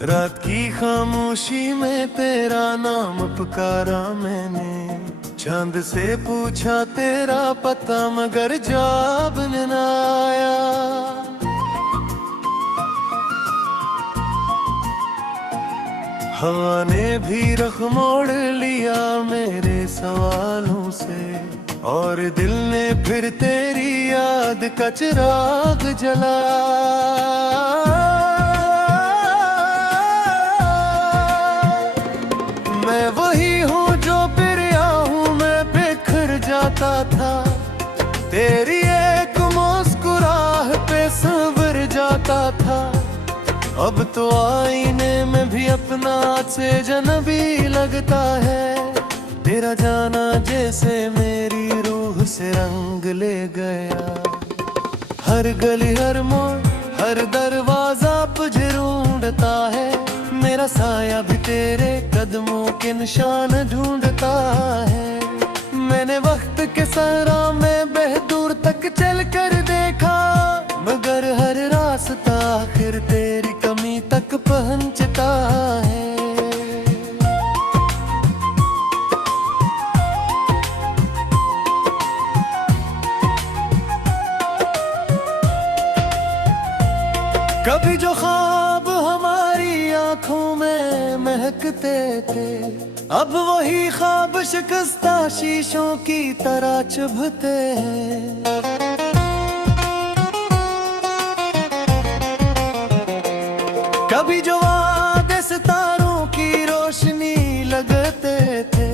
रात की खामोशी में तेरा नाम पुकारा मैंने, चांद से पूछा तेरा पता मगर जवाब न आया। हवा ने भी रुख मोड़ लिया मेरे सवालों से, और दिल ने फिर तेरी याद का चिराग जलाया। मैं वही हूँ जो फिर हूँ, मैं बिखर जाता था तेरी एक मुस्कुराह पे संवर जाता था। अब तो आईने में भी अपना से अजनबी लगता है, तेरा जाना जैसे मेरी रूह से रंग ले गया। हर गली हर मोड़ हर दरवाजा तुझे ढूंढता है, मेरा साया भी तेरे कदमों के निशान ढूंढता है। मैंने वक्त के सहरा में बेहदूर तक चल कर देखा, मगर हर रास्ता आखिर तेरी कमी तक पहुंचता है। कभी जो ख्वाब हमारी आंखों में महकते थे, अब वही ख्वाब शिकस्ता शीशों की तरह चुभते हैं। कभी जो वादे सितारों की रोशनी लगते थे,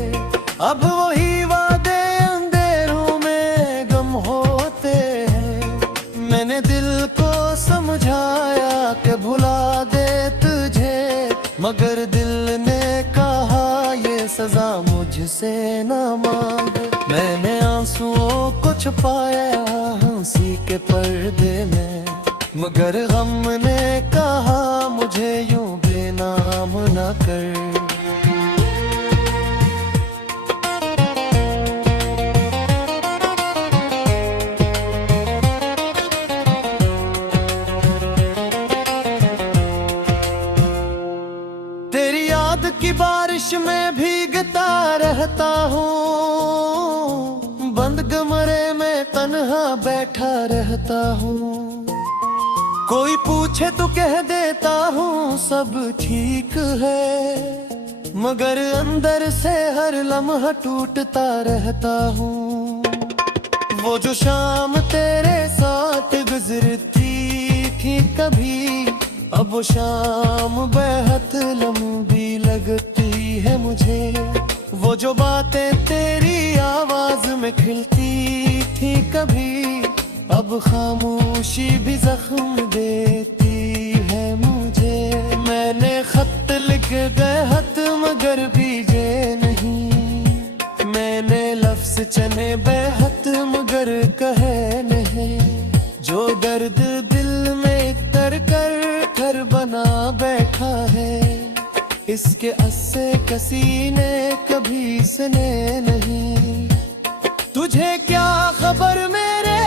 अब वही वादे अंधेरों में गम होते हैं। मैंने दिल को समझाया कि भुला दे तुझे, मगर दिल ने कहा ये सजा मुझसे ना मांग। मैंने आंसुओं को छुपाया हंसी के पर्दे में, मगर गम ने कहा मुझे यूं बेनाम ना कर। तेरी याद की बारिश में भीगता रहता हूँ, बंद कमरे में तन्हा बैठा रहता हूँ। कोई पूछे तो कह देता हूँ सब ठीक है, मगर अंदर से हर लम्हा टूटता रहता हूँ। वो जो शाम तेरे साथ गुजरती थी कभी, अब वो शाम बेहद लंबी लगती है मुझे। वो जो बातें तेरी आवाज में खिलती थी कभी, अब खामोशी भी जख्म देती है मुझे। मैंने खत लिख गए हत मगर भीजे नहीं, मैंने लफ्ज चने बेहद मगर कहे नहीं। जो दर्द दिल में तर कर घर बना बैठा है, इसके अस्से किसी ने कभी सुने नहीं। तुझे क्या खबर मेरे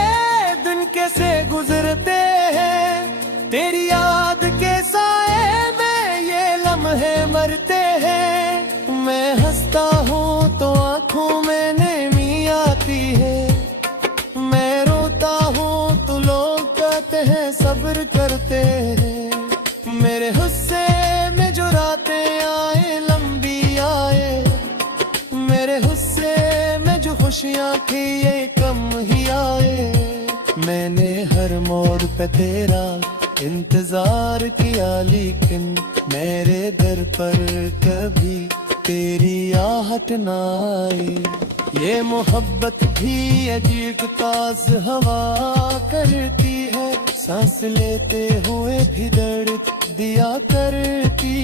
दिन कैसे गुजरते हैं, तेरी याद के साए में ये लम्हे मरते हैं। मैं हंसता हूँ तो आंखों में नमी आती है, मैं रोता हूँ तो लोग कहते हैं सब्र करते हैं। मेरे गुस्से में जो रातें आए लंबी आए, मेरे गुस्से में जो खुशियाँ थी ये कम ही आए। मैंने हर मोड़ पे तेरा इंतजार किया, लेकिन मेरे दर पर कभी तेरी आहट ना आई। ये मोहब्बत भी अजीब ताज हवा करती है, सांस लेते हुए भी दर्द दिया करती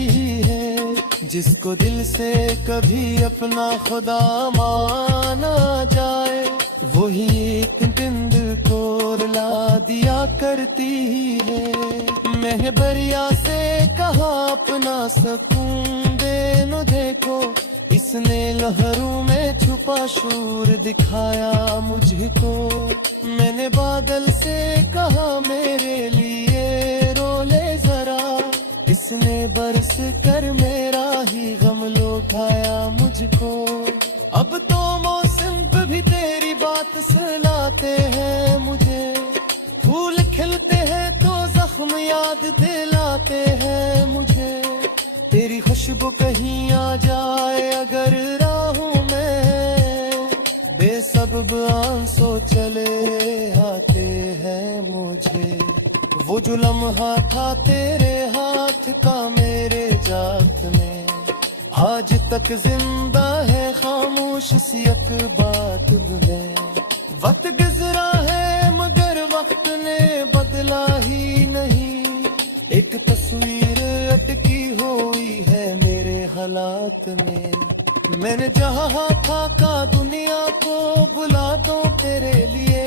है। जिसको दिल से कभी अपना खुदा माना जाए, वही एक दिन दिल को रुला दिया करती है। महबरिया से कहा अपना सकून दे लो देखो, इसने लहरों में छुपा शूर दिखाया मुझको। मैंने बादल से कहा मेरे लिए रो ले जरा, इसने बरस कर मेरा ही गम लौटाया मुझको। अब तो मौसम पे भी तेरी बात सुलाते हैं मुझे। फूल खिलते हैं तो जख्म याद दिलाते हैं मुझे। तेरी खुशबू कहीं आ जाए अगर राहों में, बेसबब आंसू चले आते हैं मुझे। वो जो लम्हा था तेरे हाथ का मेरे जात में, आज तक जिंदा है खामोश सी एक बात में। वक्त गुजरा है मगर वक्त ने बदला ही नहीं। एक तस्वीर अटकी हुई है मेरे हालात में। मैंने जहाँ था का दुनिया को बुला दो तेरे लिए।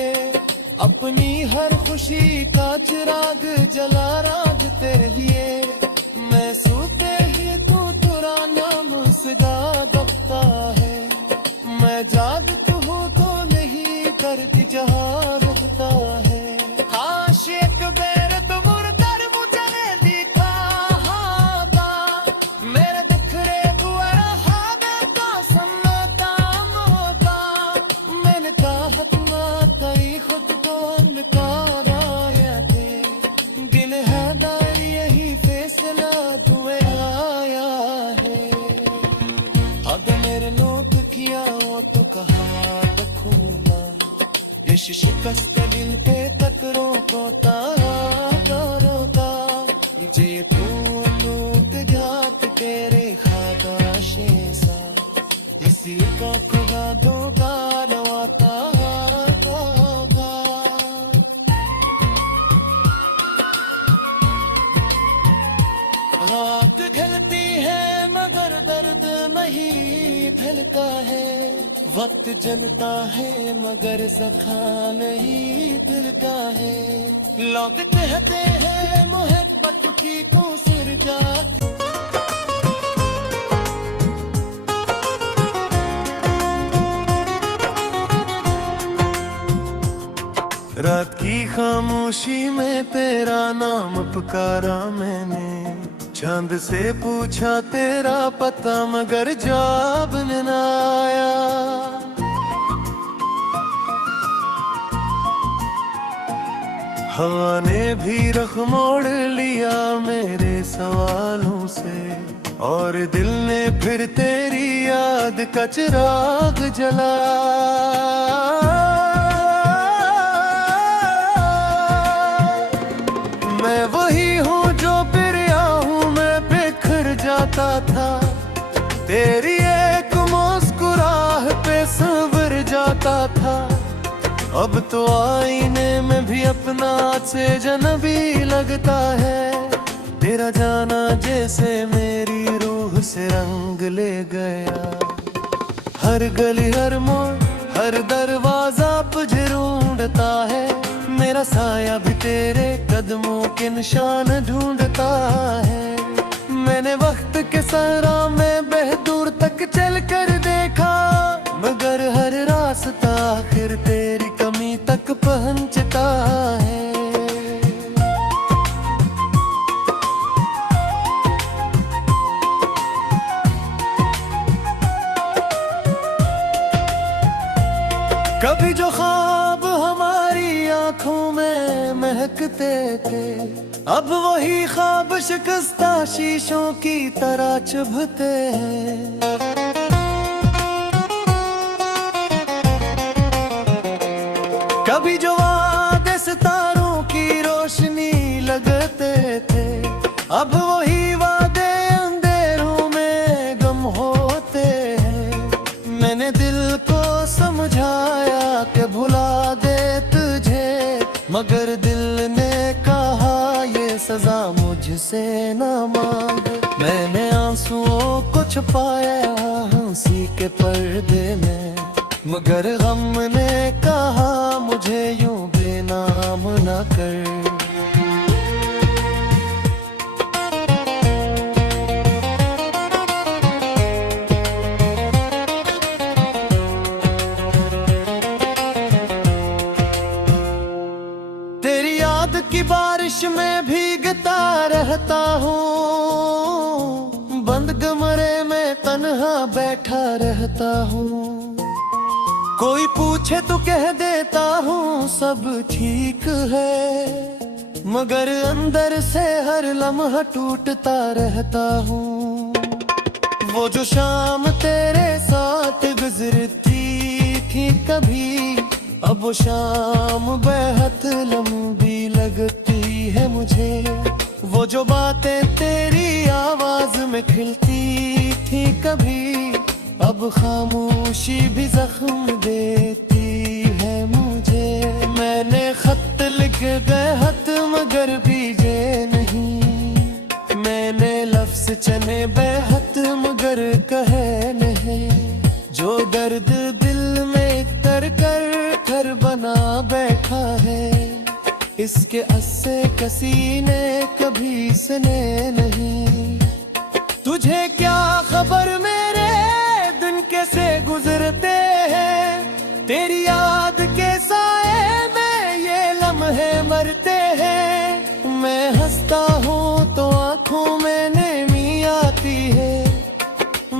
अपनी हर खुशी का चिराग जला राज तेरे लिए। मैं सोते ही तू तेरा नाम सदा दबता है। मैं जागता हूँ तो नहीं करती जहाँ रुकता है। काश एक बेर तो मुड़कर मुझे दिखा होगा। मेरे बिखरे हुए ख्वाबों का सन्नाटा मौका। मैंने कहा तुम कहीं खुद को निकाला थे। दिल है दार यही फैसला तुम्हें आया है। अब मेरे नोट किया वो तो कहा रखूंगा। ये शिकस्त दिल के कतरों को तारा रोता। जे तू टूट जात तेरे खादाशे सा, इसी का खुदा दो डालवाता होगा। रात ढलती है मगर दर्द नहीं ढलता है। वक्त जलता है मगर जखा नहीं दिलता है। लोग कहते हैं मोहब्बत की तू सुरजा। रात की खामोशी में तेरा नाम पुकारा मैंने। चांद से पूछा तेरा पता मगर जवाब न आया। हवा ने भी रुख मोड़ लिया मेरे सवालों से। और दिल ने फिर तेरी याद का चिराग जलाया। मैं वही हूँ जो बिरिया हूँ मैं बिखर जाता था। तेरी एक मुस्कुराह पे संवर जाता था। अब तो आईने में भी अपना से जनबी लगता है। तेरा जाना जैसे मेरी रूह से रंग ले गया। हर गली हर मोड़ हर दरवाजा तुझे ढूंढता है। मेरा साया भी तेरे कदमों के निशान ढूंढता है। मैंने वक्त के सहरा में बेहदूर तक चल कर देखा मगर हर रास्ता आखिर तेरी कमी तक पहुंचता है। कभी जो ख्वाब हमारी आंखों में महकते थे, अब वही ख्वाब शिकस्ता शीशों की तरह चुभते हैं। कभी जो वादे सितारों की रोशनी लगते थे, अब वही वादे अंधेरों में गम होते हैं। मैंने दिल को समझाया कि भुला दे तुझे, मगर दिल ने कहा ये सजा मुझसे न मांग। मैंने आंसुओं को छुपाया हंसी के पर्दे में, मगर गम ने कहा मुझे यूं बेनाम न कर। तेरी याद की बारिश में भीगता रहता हूँ, बैठा रहता हूँ, कोई पूछे तो कह देता हूँ सब ठीक है, मगर अंदर से हर लम्हा टूटता रहता हूँ। वो जो शाम तेरे साथ गुजरती थी कभी, अब वो शाम बेहद लंबी लगती है मुझे। वो जो बातें तेरी आवाज में खिलती थी कभी, अब खामोशी भी जख्म देती है मुझे। मैंने खत लिख बेहद मगर भीजे नहीं, मैंने लफ्ज चने बेहद मगर कहे नहीं। जो दर्द दिल में तर कर घर बना बैठा है, इसके अस्से किसी ने कभी सुने नहीं। तुझे क्या खबर मेरे दिन कैसे गुजरते हैं, तेरी याद के साए में ये लम्हे मरते हैं। मैं हंसता हूँ तो आंखों में नमी आती है,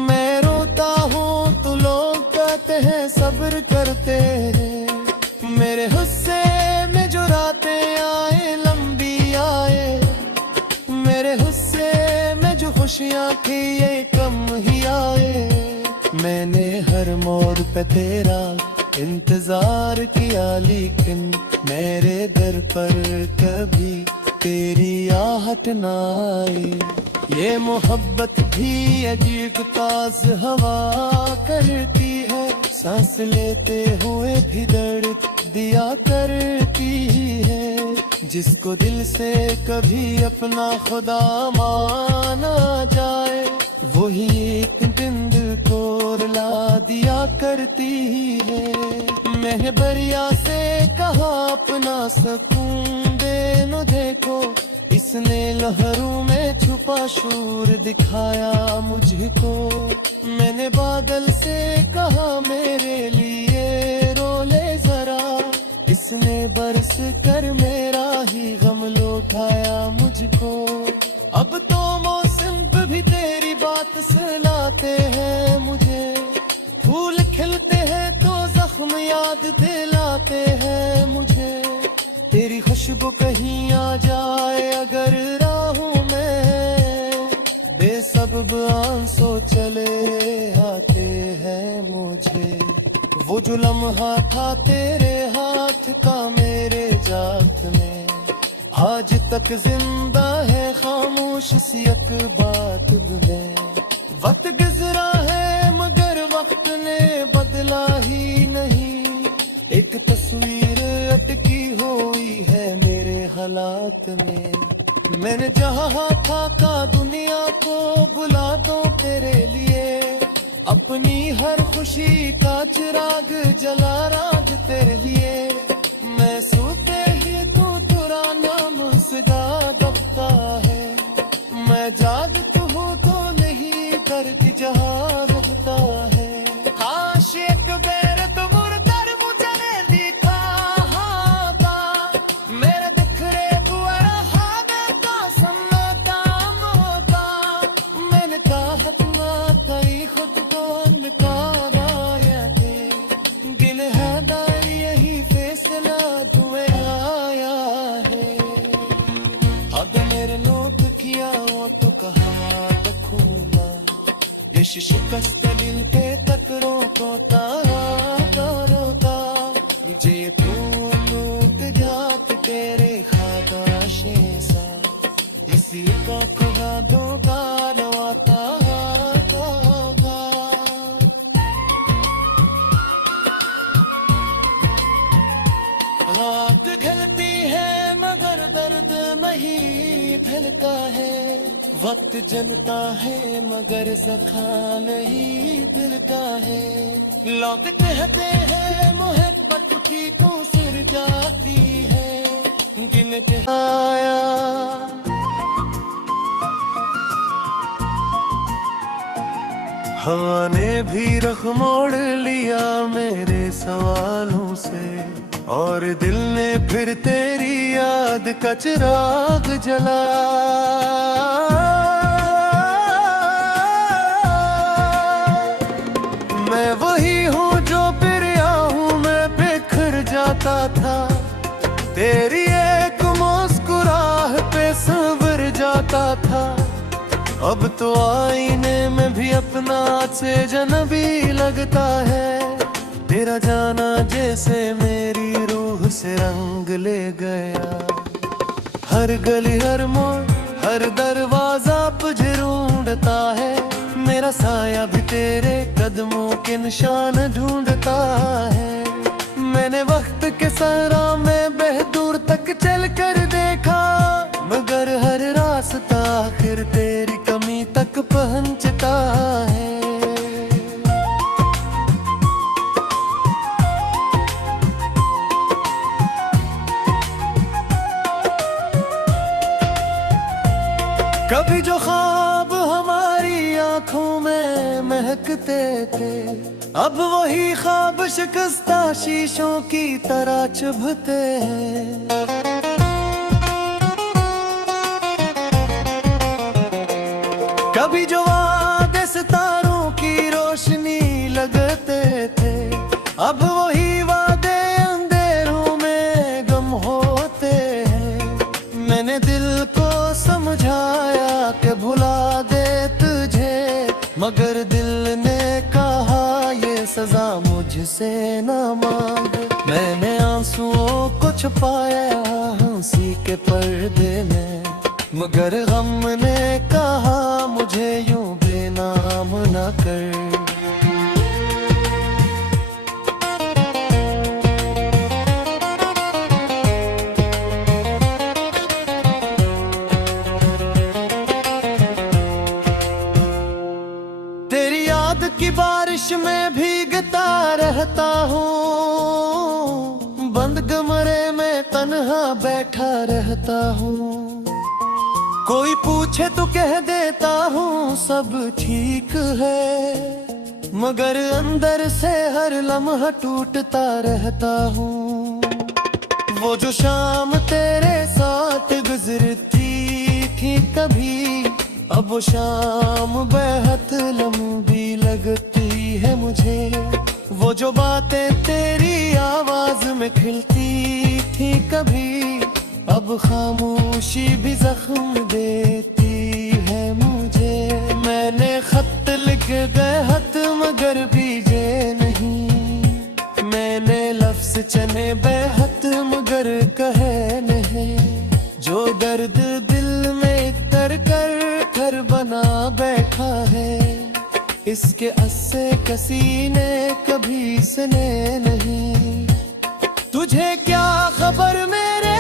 मैं रोता हूँ तो लोग कहते हैं सब्र करते हैं। मेरे हुस्से में जो रातें आए लंबी आए, मेरे हुस्से में जो खुशियाँ थी ये कम ही आए। मैंने हर मोड़ पे तेरा इंतजार किया, लेकिन मेरे दर पर कभी तेरी आहट ना आई। ये मोहब्बत भी अजीब ताज हवा करती है, सांस लेते हुए भी दर्द दिया करती है। जिसको दिल से कभी अपना खुदा माना जाए, वही एक दिन दिल को रुला दिया करती है। मैंने बरिया से कहा अपना सुकून दे नो, देखो इसने लहरों में छुपा शूर दिखाया मुझको। मैंने बादल से कहा मेरे लिए रो ले जरा, इसने बरस कर मेरा ही गम लौटाया मुझको। अब तो मौसम भी तेरी बात सुनाते हैं मुझे, फूल खिलते हैं तो जख्म याद दिलाते हैं मुझे। तेरी खुशबू कहीं आ जाए अगर राहों में, बेसबब आंसू चले आते हैं मुझे। वो जो लम्हा था तेरे हाथ का मेरे जात में, आज तक जिंदा है खामोश सी एक बात में। वक्त गुजरा है मगर वक्त ने बदला ही नहीं, एक तस्वीर अटकी हुई है मेरे हालात में। मैंने जहाँ था का दुनिया को बुला दो तेरे लिए, अपनी हर खुशी का चिराग जला राज तेरे लिए। मैं सोते ही तू तेरा नाम सदा दबता है, मैं जागता हूँ तो नहीं दर्द जहाँ रुकता है। काश एक बेर तो मुड़कर मुझे दिखा होता, मेरे बिखरे हुए ख्वाबों का सन्नाटा होता। मैंने कहा ना कहीं खुद को निकाला थे, गिल है दार यही फैसला दुए आया है। अब मेरे नोट किया वो तो कहा रखूंगा, ये शिकस्त दिल के कतरों को तारा रोता। मुझे नोट जात तेरे खादाशे सा, इसी का खुदा दो गारवाता होगा। रात ढलती है मगर दर्द नहीं ढलता है, वक्त जलता है मगर सखा नहीं दिलता है। लोग कहते हैं मोहब्बत की तू सिर जाती है, गिन के आया हवा ने भी रुख मोड़ लिया मेरे सवालों से, और दिल ने फिर तेरी याद का चिराग जला। अब तो आईने में भी अपना से जनबी लगता है। तेरा जाना जैसे मेरी रूह से रंग ले गया। हर गली हर मोड़ हर दरवाजा तुझे ढूंढता है। मेरा साया भी तेरे कदमों के निशान ढूंढता है। मैंने वक्त के सहरा में बेहदूर तक चल कर देखा, मगर हर रास्ता आखिर तेरी कमी तक पहुंचता है। कभी जो ख्वाब हमारी आंखों में महकते थे, अब वही ख्वाब शिकस्ता शीशों की तरह चुभते हैं। कभी जो वादे सितारों की रोशनी लगते थे, अब वही वादे अंधेरों में गम होते हैं। मैंने दिल को समझाया कि भुला दे तुझे, मगर दिल ने कहा ये सजा मुझसे न मांग। मैंने आंसुओं को छुपाया हंसी के पर्दे में, मगर गम ने कहा मुझे यूं बेनाम न कर। तेरी याद की बारिश में भीगता रहता हूँ, बंद कमरे में तन्हा बैठा रहता हूँ। कोई पूछे तो कह देता हूँ सब ठीक है, मगर अंदर से हर लम्हा टूटता रहता हूँ। वो जो शाम तेरे साथ गुजरती थी कभी, अब वो शाम बेहद लंबी लगती है मुझे। वो जो बातें तेरी आवाज में खिलती थी कभी, अब खामोशी भी जख्म देती है मुझे। मैंने खत लिख गए हत मगर भीजे नहीं, मैंने लफ्ज चने बेहद मगर कहे नहीं। जो दर्द दिल में तर कर घर बना बैठा है, इसके अस्से किसी ने कभी सुने नहीं। तुझे क्या खबर मेरे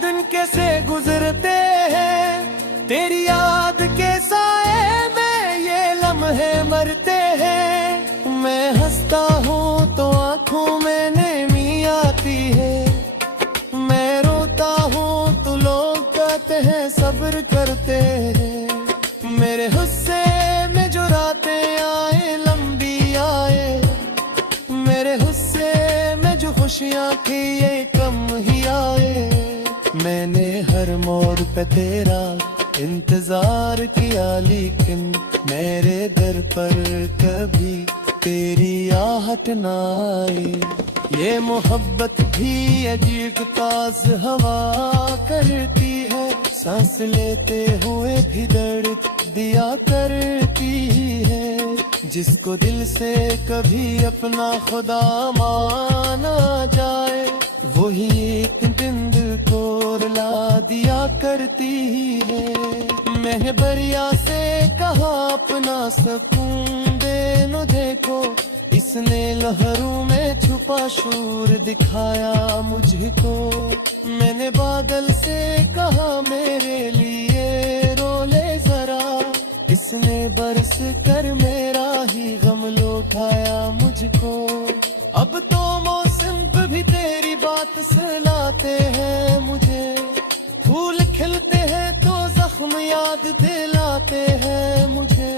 दिन कैसे गुजरते हैं, तेरी याद के साए में ये लम्हे मरते हैं। मैं हंसता हूँ तो आंखों में नमी आती है, मैं रोता हूँ तो लोग कहते हैं सब्र करते हैं। मेरे हुस्से में जो रातें आए लंबी आए, मेरे हुस्से में जो खुशियाँ थी ये कम ही आए। मैंने हर मोड़ पे तेरा इंतजार किया, लेकिन मेरे दर पर कभी तेरी आहट ना आई। ये मोहब्बत भी अजीब ताज़ हवा करती है, सांस लेते हुए भी दर्द दिया करती है। जिसको दिल से कभी अपना खुदा माना जाए, वही एक दिन दिल को रुला दिया करती है। मैंने बरिया से कहा अपना सुकून दे लो देखो, इसने लहरों में छुपा शूर दिखाया मुझको। मैंने बादल से कहा मेरे लिए रो ले जरा, इसने बरस कर मेरा ही गम लौटाया मुझको। अब तो मौसम भी तेरी बात सुनाते हैं मुझे, फूल खिलते हैं तो जख्म याद दिलाते हैं मुझे।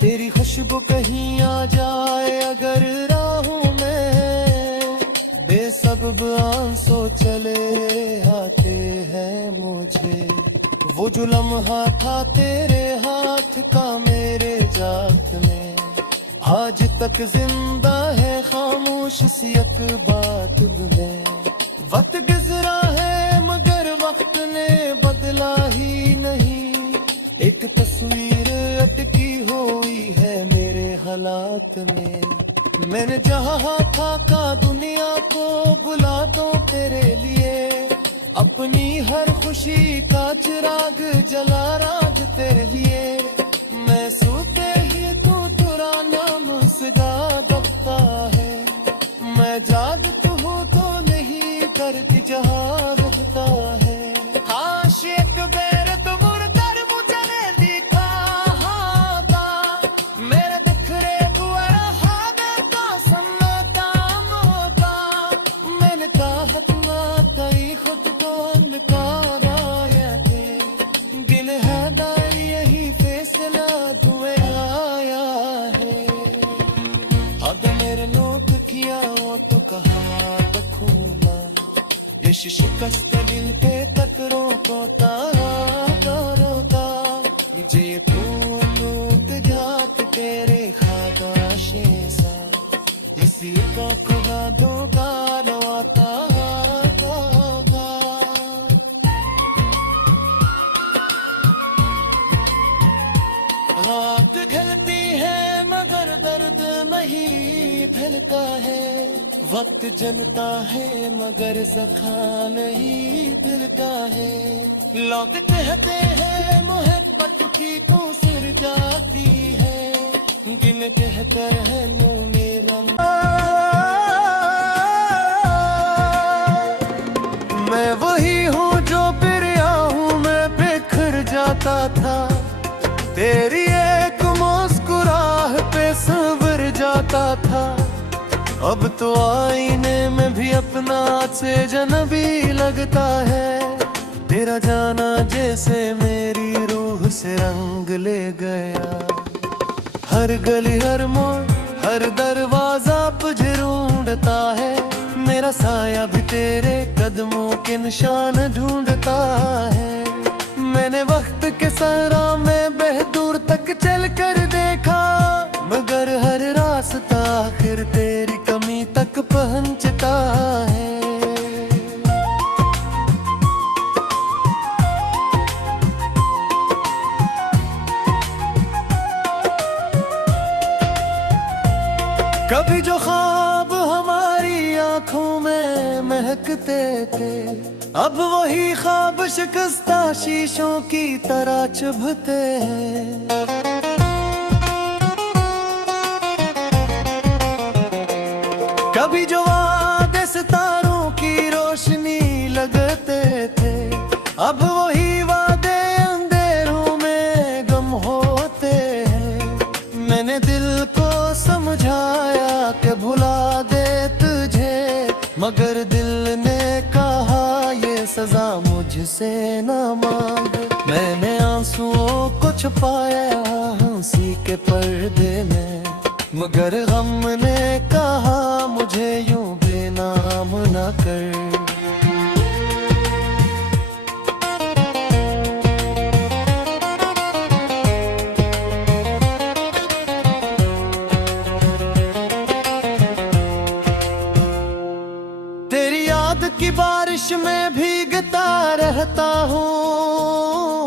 तेरी खुशबू कहीं आ जाए अगर राहों में, बेसबब आंसू चले आते हैं मुझे। वो जो लम्हा था तेरे हाथ का मेरे जात में, आज तक जिंदा है खामोश सी एक बात में। वक्त गुजरा है मगर वक्त ने बदला ही नहीं, एक तस्वीर अटकी हुई है मेरे हालात में। मैंने जहाँ था का दुनिया को बुला दो तेरे लिए, अपनी हर खुशी का चिराग जला राज तेरे लिए। मैं सोते ही तू तेरा नाम सदा दबता है, मैं जागता हूँ तो नहीं करती जहाँ रुकता है। आशिक बेर तो मुरकर मुझे दिखा था, मेरे दिखरे दुआरा हावे का सन्ना काम होता। मैंने कहा तुमा कई खुद को निकाला थे, दिल है दार यही फैसला दुए आया है। अब मेरे नोट किया वो तो कहा बखूला, इस शिकस्त दिल पे तकरो तो रोता। मुझे टूट जात तेरे खाबाशे सा, इसी को खुदा दो गालवाता होगा। रात ढलती है मगर दर्द नहीं ढलता है, वक्त जनता है मगर सखा नहीं दिलता है। लोग कहते हैं मोहब्बत की तू सिर जाती है, गिन कहकर है नो मेरा। मैं वही हूँ जो बिरिया हूँ, मैं बिखर जाता था, तेरी एक मुस्कुराह पे संवर जाता था। अब तो आईने में भी अपना से जनबी लगता है, तेरा जाना जैसे मेरी रूह से रंग ले गया। हर गली हर मोड़ हर दरवाजा तुझे ढूंढता है, मेरा साया भी तेरे कदमों के निशान ढूंढता है। मैंने वक्त के सहरा में बेहदूर तक चल कर देखा, मगर हर रास्ता आखिर तेरी कमी तक पहुंचता है। कभी जो ख्वाब हमारी आंखों में महकते थे, अब वही ख्वाब शिकस्ता शीशों की तरह चुभते हैं। कभी जो वादे सितारों की रोशनी लगते थे, अब वही वादे अंधेरों में गम होते हैं। मैंने दिल को समझाया कि भुला दे तुझे, मगर दिल ने कहा ये सजा मुझसे न मांग। मैंने आंसुओं को छुपाया हंसी के पर्दे में, मगर गम ने कहा मुझे यूं बेनाम न कर। तेरी याद की बारिश में भीगता रहता हूँ,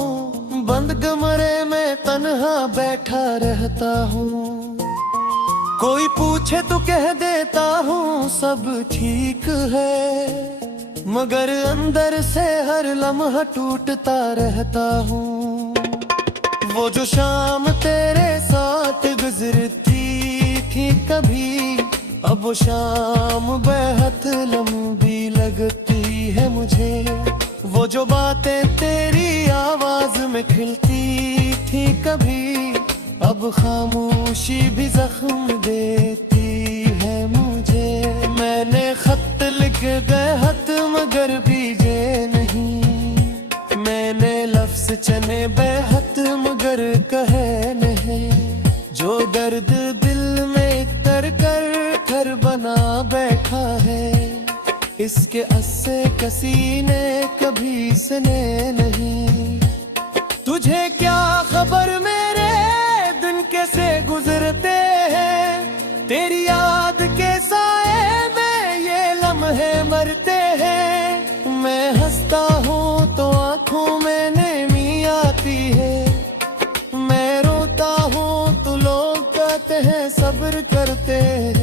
बंद कमरे में तन्हा बैठा रहता हूँ। कोई पूछे तो कह देता हूँ सब ठीक है, मगर अंदर से हर लम्हा टूटता रहता हूँ। वो जो शाम तेरे साथ गुजरती थी कभी, अब वो शाम बेहद लंबी लगती है मुझे। वो जो बातें तेरी आवाज में खिलती थी कभी, अब खामोशी भी जख्म देती है मुझे। मैंने खत लिख गए हत मगर भीजे नहीं, मैंने लफ्ज चने बेहद मगर कहे नहीं। जो दर्द दिल में कर कर घर बना बैठा है, इसके अस्से किसी ने कभी सुने नहीं। तुझे क्या खबर मेरे दिन कैसे गुजरते हैं, तेरी याद के साए में ये लम्हे मरते हैं। मैं हंसता हूँ तो आंखों में नमी आती है, सब्र करते हैं।